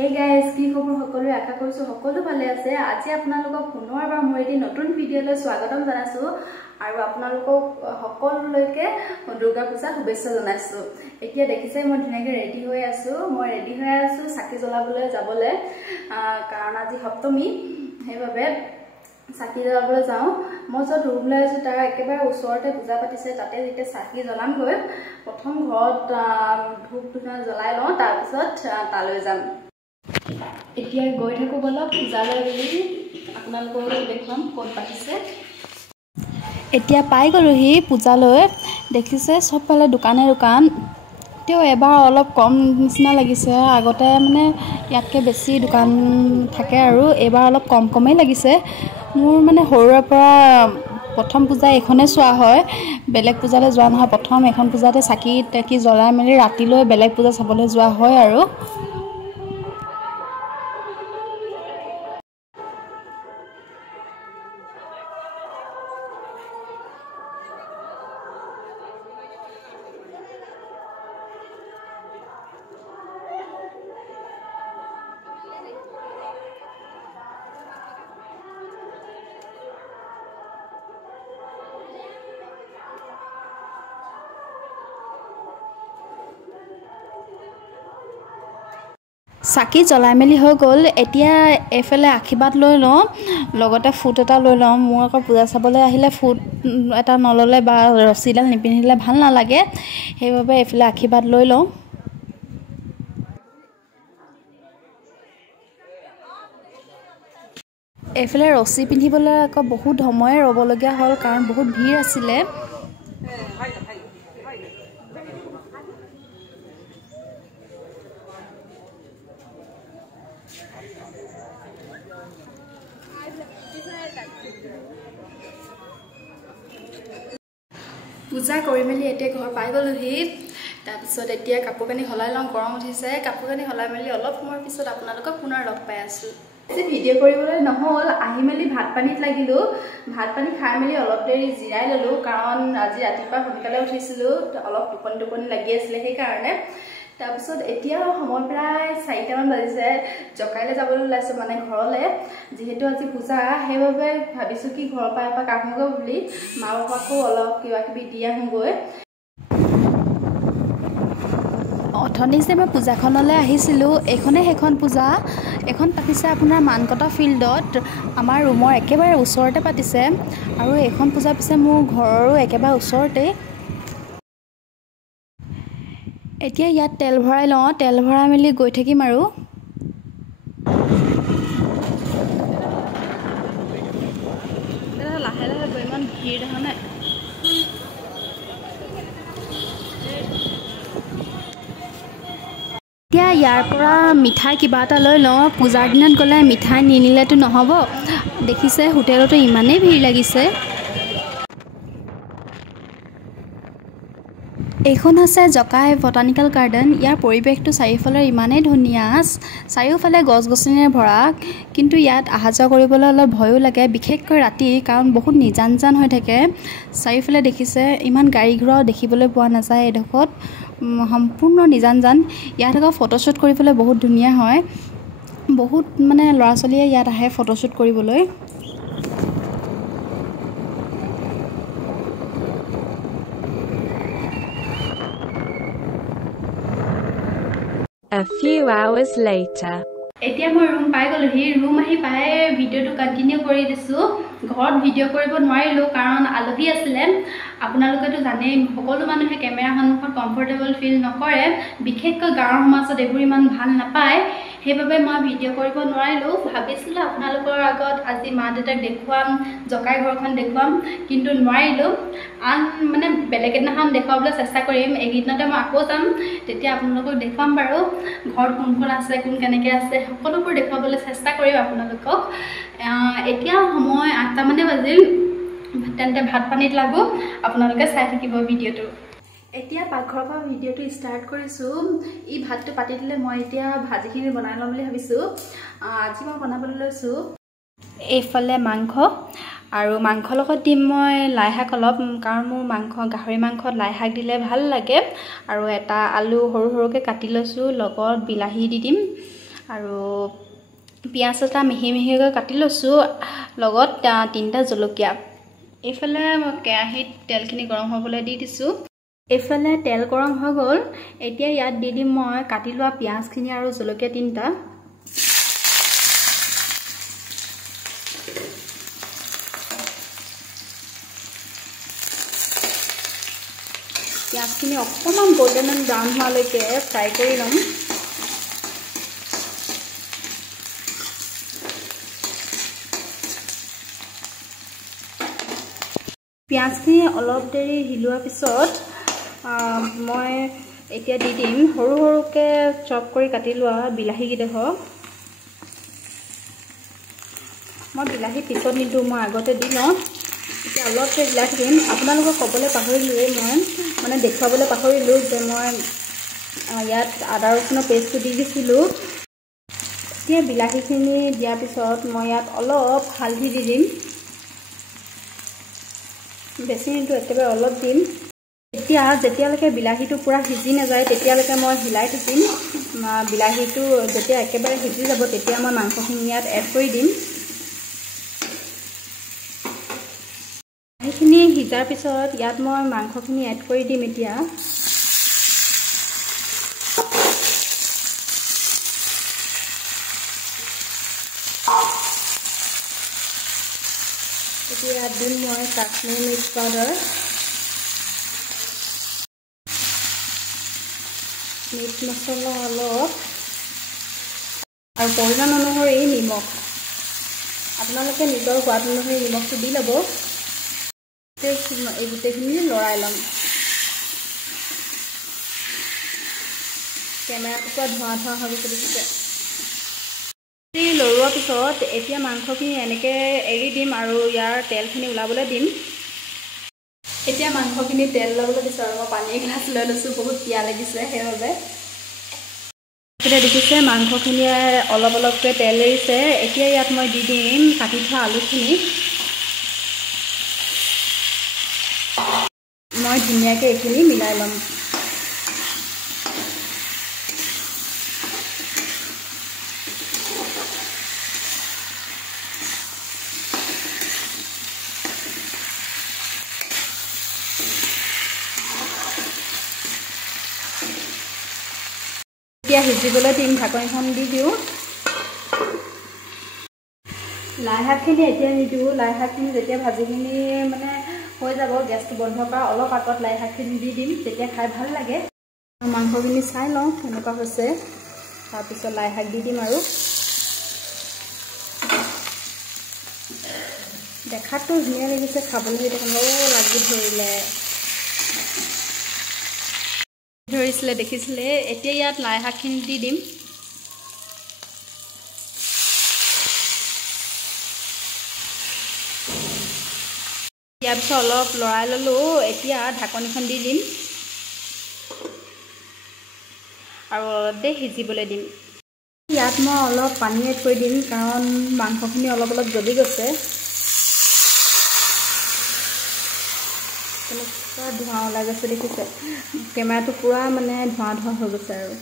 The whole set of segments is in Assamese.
Hey guys, কি খবৰ সকলোৰে আশা কৰিছো সকলো ভালে আছে আজি আপোনালোকক পুনৰবাৰ মই এটি নতুন ভিডিঅলৈ স্বাগতম জনাইছো আৰু আপোনালোকক সকলোলৈকে দুৰ্গা পূজা শুভেচ্ছা জনাইছো এতিয়া দেখিছে মই ধুনীয়াকৈ ৰেডি হৈ আছো চাকি জ্বলাবলৈ যাবলৈ কাৰণ আজি সপ্তমী হেইভাবে চাকি জ্বলাবলৈ যাও মই যত ৰুম লৈ আছো তাৰ একেবাৰে ওচৰতে পূজা পাতিছে তাতে যেতে চাকি জ্বলাম গৈ প্ৰথম ঘৰত ধূপ ধুনা জ্বলাই লওঁ তাৰ পিছত তালৈ যাম এতিয়া গৈ থাকো বলক পূজালৈ বুলি আপোনালোকক দেখুৱাম কোন পাতিছে এতিয়া পাই গলোহি পূজালৈ দেখিছে সবফালে দোকানে দোকান তেও এবাৰ অলপ কম নিচিনা লাগিছে আগতে মানে ইয়াতকে বেছি দোকান থাকে আৰু এবাৰ অলপ কমেই লাগিছে মোৰ মানে হৰুৱাৰ পৰা প্ৰথম পূজা এখনে চোৱা হয় বেলেগ পূজালৈ যোৱা নহয় প্ৰথম এখন পূজাতে চাকি টাকি জ্বলাই মেলি ৰাতিলৈ বেলেগ পূজা চাবলৈ যোৱা হয় আৰু চাকি জ্বলাই মেলি হৈ গ'ল এতিয়া এফালে আশীৰ্বাদ লৈ লওঁ লগতে ফুট এটা লৈ লওঁ মোৰ আকৌ পূজা চাবলৈ আহিলে ফুট এটা নললে বা ৰছীডাল নিপিন্ধিলে ভাল নালাগে সেইবাবে এফালে আশীৰ্বাদ লৈ লওঁ এফালে ৰছী পিন্ধিবলৈ আকৌ বহুত সময় ৰ'বলগীয়া হ'ল কাৰণ বহুত ভিৰ আছিলে পূজা কৰি মেলি এতিয়া ঘৰ পাই গলোহি তাৰপিছত এতিয়া কাপোৰ কানি হলাই লওঁ গৰম উঠিছে কাপোৰ কানি হলাই মেলি অলপ সময়ৰ পিছত আপোনালোকক পুনৰ লগ পাই আছো আজি ভিডিঅ' কৰিবলৈ নহল আহি মেলি ভাত পানীত লাগিলো ভাত পানী খাই মেলি অলপ দেৰি জিৰাই ললো কাৰণ আজি ৰাতিপুৱা সোনকালে উঠিছিলো অলপ টোপনি লাগি আছিল সেই কাৰণে তাৰপিছত এতিয়া সময় প্ৰায় 4টা মান বাজিছে জকাইলৈ যাবলৈ ওলাইছো মানে ঘৰলৈ যেহেতু আজি পূজা সেইবাবে ভাবিছো কি ঘৰৰ পৰা এপাক আহোগৈ বুলি মা বাপাকো অলপ কিবা কিবি দি আহোগৈ অথনি যে মই পূজাখনলৈ আহিছিলোঁ এইখনে সেইখন পূজা এখন পাতিছে আপোনাৰ মানকটা ফিল্ডত আমাৰ ৰুমৰ একেবাৰে ওচৰতে পাতিছে আৰু এইখন পূজা পিছে মোৰ ঘৰৰো একেবাৰে ওচৰতে এতিয়া ইয়াত তেল ভৰাই লওঁ তেল ভৰাই মেলি গৈ থাকিম আৰু লাহে লাহে গৈ ইমান ভিৰ দেখা নাই এতিয়া ইয়াৰ পৰা মিঠাই কিবা এটা লৈ লওঁ পূজাৰ দিনত গ'লে মিঠাই নিনিলেতো নহ'ব দেখিছে হোটেলতো ইমানেই ভিৰ লাগিছে এইখন আছে জকাই বটানিকেল গাৰ্ডেন ইয়াৰ পৰিৱেশটো চাৰিওফালে ইমানেই ধুনীয়া চাৰিওফালে গছ-গছনিৰে ভৰা কিন্তু ইয়াত অহা যোৱা কৰিবলৈ অলপ ভয়ো লাগে বিশেষকৈ ৰাতি কাৰণ বহুত নিজান হৈ থাকে চাৰিওফালে দেখিছে ইমান গাড়ী ঘোঁৰাও দেখিবলৈ পোৱা নাযায় এডোখৰত সম্পূৰ্ণ নিজান ইয়াত আকৌ ফটোশ্বুট কৰিবলৈ বহুত ধুনীয়া হয় বহুত মানে ল'ৰা ছোৱালীয়ে ইয়াত আহে ফটোশ্বুট কৰিবলৈ A few hours later. এতিয়া মই ৰুম পাই গলোহি ৰুম আহি পাই ভিডিঅ'টো কন্টিনিউ কৰি দিছো ঘৰত ভিডিঅ' কৰিব নোৱাৰিলো কাৰণ আলহী আছিলে আপোনালোকেতো জানেই সকলো মানুহে কেমেৰা সন্মুখত কমফৰ্টেবল ফিল নকৰে বিশেষকৈ গাঁৱৰ সমাজত এইবোৰ ইমান ভাল নাপায় সেইবাবে মই ভিডিঅ' কৰিব নোৱাৰিলো ভাবিছিলো আপোনালোকৰ আগত আজি মা দেউতাক দেখুৱাম জকাই ঘৰখন দেখুৱাম কিন্তু নোৱাৰিলো আন মানে বেলেগ এদিনাখন দেখুৱাবলৈ চেষ্টা কৰিম এইকেইদিনতে মই আকৌ যাম তেতিয়া আপোনালোকক দেখুৱাম বাৰু ঘৰত কোন আছে কোন কেনেকৈ আছে সকলোবোৰ দেখুৱাবলৈ চেষ্টা কৰিম আপোনালোকক এতিয়া সময় 8টা মানে বাজিল তেন্তে ভাত পানীত লাগো আপোনালোকে চাই থাকিব ভিডিঅ'টো এতিয়া পাকঘৰৰ পৰা ভিডিঅ'টো ষ্টাৰ্ট কৰিছোঁ ই ভাতটো পাতি দিলে মই এতিয়া ভাজিখিনি বনাই ল'ম বুলি ভাবিছোঁ আজি মই বনাবলৈ লৈছোঁ এইফালে মাংস আৰু মাংস লগত দিম মই লাই শাক অলপ কাৰণ মোৰ গাহৰি মাংসত লাই শাক দিলে ভাল লাগে আৰু এটা আলু সৰু সৰুকৈ কাটি লৈছোঁ লগত বিলাহী দি দিম আৰু পিঁয়াজ এটা মিহি মিহিকৈ কাটি লৈছোঁ, লগত 3টা জলকীয়া। এইফালে কেৰাহীত তেলখিনি গৰম হ'বলৈ দি দিছোঁ। এইফালে তেল গৰম হৈ গ'ল। এতিয়া ইয়াত দি দিম মই কাটি লোৱা পিঁয়াজখিনি আৰু জলকীয়া 3টা। পিঁয়াজখিনি অকণমান গোল্ডেন ব্ৰাউন হোৱালৈকে ফ্ৰাই কৰি ল'ম। পিঁয়াজখিনি অলপ দেৰি সিজোৱাৰ পিছত মই এতিয়া দি দিম সৰু সৰুকৈ চপ কৰি কাটি লোৱা বিলাহীকেইডোখৰ। মই বিলাহী পিছত নিদিওঁ, মই আগতে দি লওঁ। এতিয়া অলপ বিলাহী দিম। আপোনালোকক ক'বলৈ পাহৰিলোঁৱেই, মই মানে দেখুৱাবলৈ পাহৰিলোঁ যে মই ইয়াত আদা ৰচুনৰ পেষ্টটো দি দিছিলোঁ। এতিয়া বিলাহীখিনি দিয়াৰ পিছত মই ইয়াত অলপ হালধি দি দিম। বেছি নিদিওঁ, একেবাৰে অলপ দিম। এতিয়া যেতিয়ালৈকে বিলাহীটো পূৰা সিজি নাযায় তেতিয়ালৈকে মই হিলাই থাকিম। বিলাহীটো যেতিয়া একেবাৰে সিজি যাব তেতিয়া মই মাংসখিনি ইয়াত এড কৰি দিম। বিলাহীখিনি সিজাৰ পিছত ইয়াত মই মাংসখিনি এড কৰি দিম। এতিয়া ইয়াত দিম মই কাশ্মীৰী মিৰ্চ পাউডাৰ, মিট মছলা অলপ, আৰু পৰিমাণ অনুসৰি নিমখ। আপোনালোকে নিজৰ সোৱাদ অনুসৰি নিমখটো দি ল'ব। এই গোটেইখিনি লৰাই ল'ম। কেমেৰাটোৰ পৰা ধোঁৱা ধোঁৱা হৈ গৈছে। লৰোৱাৰ পিছত এতিয়া মাংসখিনি এনেকৈ এৰি দিম আৰু ইয়াৰ তেলখিনি ওলাবলৈ দিম। এতিয়া মাংসখিনি তেল ওলাবলৈ দিছোঁ আৰু মই পানী এগিলাচ লৈ লৈছোঁ, বহুত পিয়াহ লাগিছে সেইবাবে। এতিয়া দেখিছে মাংসখিনিয়ে অলপ অলপকৈ তেল এৰিছে। এতিয়া ইয়াত মই দি দিম কাটি থোৱা আলুখিনি। মই ধুনীয়াকৈ এইখিনি মিলাই ল'ম। এতিয়া সিজিবলৈ দিম, ঢাকনিখন দি দিওঁ। লাই শাকখিনি এতিয়া নিদিওঁ। লাই শাকখিনি যেতিয়া ভাজিখিনি মানে হৈ যাব, গেছটো বন্ধ কৰা অলপ আগত লাই শাকখিনি দি দিম, তেতিয়া খাই ভাল লাগে। মাংসখিনি চাই লওঁ কেনেকুৱা হৈছে, তাৰপিছত লাই শাক দি দিম। আৰু দেখাতটো ধুনীয়া লাগিছে, খাবলৈ লাগি ধৰিছিলে দেখিছিলে। এতিয়া ইয়াত লাই শাকখিনি দি দিম। ইয়াৰ পিছত অলপ লৰাই ল'লোঁ। এতিয়া ঢাকনিখন দি দিম আৰু অলপ দেৰি সিজিবলৈ দিম। ইয়াত মই অলপ পানী এড কৰি দিম, কাৰণ মাংসখিনি অলপ অলপ জ্বলি গৈছে। কেনেকুৱা ধোঁৱা ওলাই গৈছে দেখিছে, কেমেৰাটো পূৰা মানে ধোঁৱা ধোঁৱা হৈ গৈছে। আৰু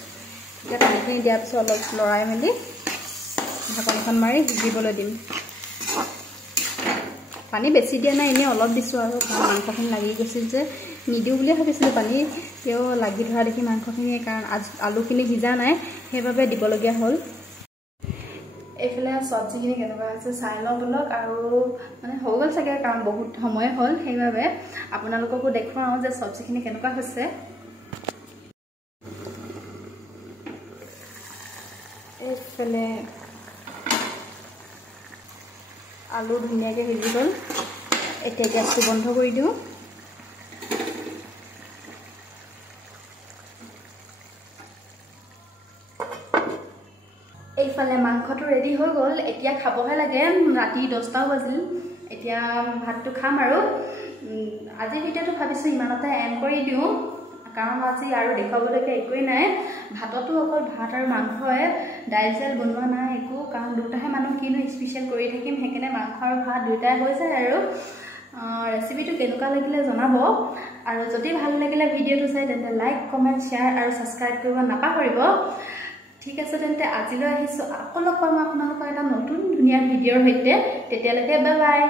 এতিয়া পানীখিনি দিয়াৰ পিছত অলপ লৰাই মেলি ঢাকনিখন মাৰি সিজিবলৈ দিম। পানী বেছি দিয়া নাই, এনেই অলপ দিছোঁ আৰু মাংসখিনি লাগি গৈছিল যে, নিদিওঁ বুলিয়ে ভাবিছিলোঁ পানী, তেও লাগি ধৰা দেখি মাংসখিনি, কাৰণ আলুখিনি সিজা নাই সেইবাবে দিবলগীয়া হ'ল। এইফালে চব্জিখিনি কেনেকুৱা হৈছে চাই লওঁ বলক। আৰু মানে হৈ গ'ল চাগে, কাৰণ বহুত সময় হ'ল, সেইবাবে আপোনালোককো দেখুৱাওঁ যে চব্জিখিনি কেনেকুৱা হৈছে। এইফালে আলু ধুনীয়াকৈ সিজি গ'ল। এতিয়া গেছটো বন্ধ কৰি দিওঁ। এইফালে মাংসটো ৰেডি হৈ গ'ল। এতিয়া খাবহে লাগে। ৰাতি 10টাও বাজিল। এতিয়া ভাতটো খাম। আৰু আজিৰ ভিডিঅ'টো ভাবিছোঁ ইমানতে এণ্ড কৰি দিওঁ, কাৰণ আজি আৰু দেখুৱাবলগীয়া একোৱেই নাই। ভাততো অকল ভাত আৰু মাংসই, দাইল চাইল বনোৱা নাই একো, কাৰণ দুটাহে মানুহ, কিনো স্পেচিয়েল কৰি থাকিম। সেইকাৰণে মাংস আৰু ভাত দুয়োটাই হৈ যায়। আৰু ৰেচিপিটো কেনেকুৱা লাগিলে জনাব। আৰু যদি ভাল লাগিলে ভিডিঅ'টো চাই, তেন্তে লাইক, কমেণ্ট, শ্বেয়াৰ আৰু ছাবস্ক্ৰাইব কৰিব নাপাহৰিব। ঠিক আছে তেন্তে আজিলৈ আহিছো আকৌ লগ পাম আপোনালোকৰ এটা নতুন ধুনীয়া ভিডিঅ'ৰ সৈতে তেতিয়ালৈকে বাই বাই